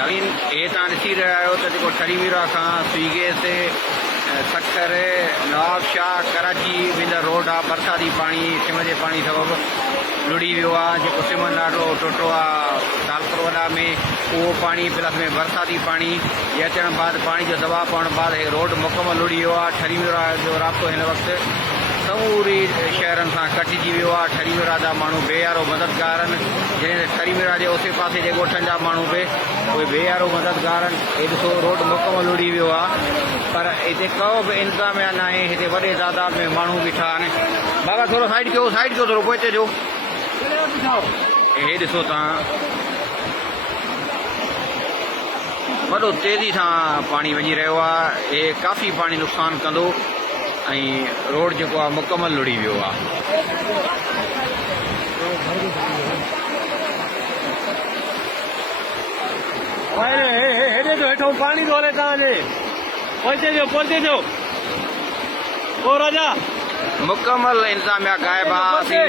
नवीन ये तव्हां ॾिसी रहिया आहियो त जेको ठरीमीरा खां स्वीगे ते सखर नवाब शाह कराची वेंदड़ रोड आहे बरसाती पाणी सिम जे पाणी सबबु लुड़ी वियो आहे। जेको सिम ॾाढो टुटो आहे तालपुर वॾा में उहो पाणी प्लस में बरसाती पाणी जे अचण बाद पाणी जो दबाव पवण बाद हे रोड मुकमल लुड़ी वियो आहे। ठरीमीरा जो राब्तो हिन वक़्तु समूरी शहरनि सां कटिजी वियो आहे। ठरीमीरा जा माण्हू बेयारो मददगार आहिनि। जंहिं ठरीमीरा जे उसे पासे जे ॻोठनि जा माण्हू बि उहे बेयारो मददगार आहिनि। हे ॾिसो रोड मुकमल लुड़ी वियो आहे पर हिते को बि इंतज़ामिया न आहे। हिते वॾे तादाद में माण्हू बीठा आहिनि। बाबा थोरो साइड कयो थोरो पोइ अचिजो। हे ॾिसो तव्हां वॾो तेज़ी सां पाणी वञी रहियो आहे। हे काफ़ी पाणी नुक़सानु कंदो ऐं रोड जेको आहे मुकमल लुड़ी वियो आहे। हेठों पानी तो हले तव्हांजे पहुचे जो ओ राजा मुकमल इंतज़ामिया ग़ाइबु आहे।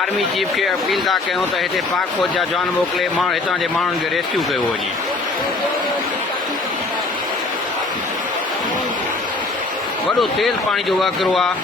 आर्मी चीफ खे अपील था कयूं त हिते पाक फौज जा जवान मोकिले हितां जे माण्हुनि खे रेस्क्यू कयो वञे। वॾो तेज़ पाणी जो वकिरो आहे।